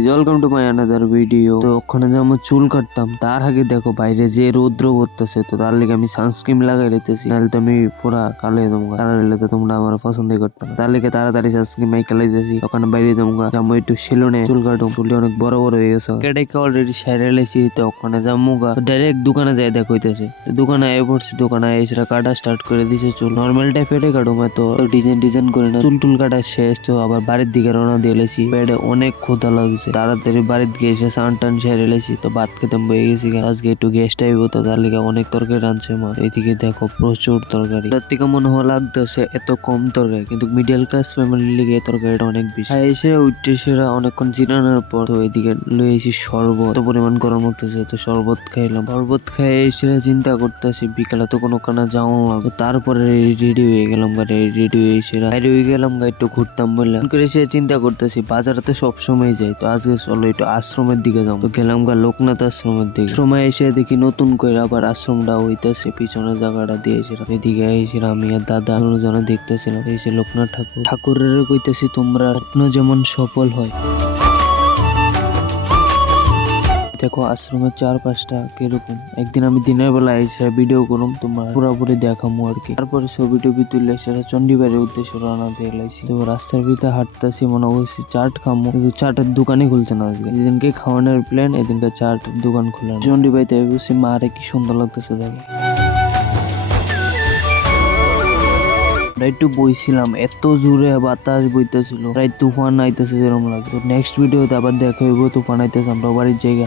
Guys, welcome to my another video. তো ওখানে যে আমার চুল কাটতাম তার আগে দেখো বাইরে যে রৌদ্র পড়তেছে, তো তার লিগে আমি সানস্ক্রিন লাগাই রেখেছি, নাহলে তো আমি পুরা কালো তোমরা তারা হলে তো তোমরা আমার পছন্দ করতাম না। তার লিগে তাড়াতাড়ি সানস্ক্রিন মাইকা লাইতেছি, ওখানে বাইরে যাবো যাবো একটু সেলুনে চুল কাটো, চুলটি অনেক বড় বড় হয়ে গেছে, কেটেকে অলরেডি সেরে লেছি। তো ওখানে যাবো ডাইরেক্ট দোকানে যাই দেখো হইতেছে, দোকানে আয় পড়ছি, দোকানে এসে কাটা স্টার্ট করে দিছে চুল। নর্মাল টাইপের কাটো, তো ডিজাইন করে না, চুল টুল কাটা শেষ। তো আবার বাড়ির দিকে রওনা দিয়ে লেছি, পেটে অনেক ক্ষুধা লাগছে, তাড়াতাড়ি বাড়ির দিকে এসে স্নান টান সেরে লেছি। তো ভাত খেতে বয়ে গেছি, আজকে একটু গেস্ট আইবো, তো তার লিগে অনেক তরকারি রাঁধছে মা। এইদিকে দেখো প্রচুর তরকারি, তার থেকে মনে হয় লাগতেছে এত কম তরকারি, কিন্তু মিডিল ক্লাস ফ্যামিলির লিগে তরকারিটা অনেক বেশি। এসে উঠতে সেরা অনেকক্ষণ জিরানোর পর তো এইদিকে লয়ে এসি শরবত, এত পরিমাণ গরম হতেছে, তো শরবত খাইলাম। শরবত খাই এসে চিন্তা করতেছি বিকালে তো কোনো কানা যাওয়া লাগবে, তারপরে রেডি হয়ে গেলাম, রেডি হয়ে এসে বাইরে হয়ে গেলাম, একটু ঘুরতাম বললাম করে সে চিন্তা করতেছি বাজারে সব সময় যাই, তো আজকে চলো একটু আশ্রমের দিকে যাবো। তো গেলাম লোকনাথ আশ্রমের দিকে। আশ্রমে এসে দেখি নতুন করে আবার আশ্রমটা হইতেছে, পিছনের জায়গাটা দিয়েছিলাম। এদিকে এসে আমি আর দাদা দুজনে দেখতেছিলাম। এসে লোকনাথ ঠাকুরের কইতেছি তোমরা স্বপ্ন যেমন সফল হয়। দেখো আশ্রমের চারপাশটা কিরকম। একদিন আমি দিনের বেলা এসে ভিডিও করুম, তোমার পুরোপুরি দেখামো আর কি। তারপরে ছবি টবি তুললে সেটা চন্ডিবাড়ির উদ্দেশ্যে রওনা দিয়ে লাইছি। তো রাস্তার ভিতরে হাঁটতেছি, মনে করছি চাট খামো, কিন্তু চাটের দোকানই খুলছে না আজকে। যেদিনকে খাওয়ানোর প্ল্যান এদিনকে চাটের দোকান খুলে না। চন্ডিবাড়িতে বসে মারে কি সুন্দর লাগতেছে দেখো। একটু বইছিলাম, এত জোরে বাতাস বইতেছিল, প্রায় তুফান আইতেছে যেরকম লাগতো। নেক্সট ভিডিওতে আবার দেখা হইব তুফান আইতেছে আমরা বাড়ির জায়গা।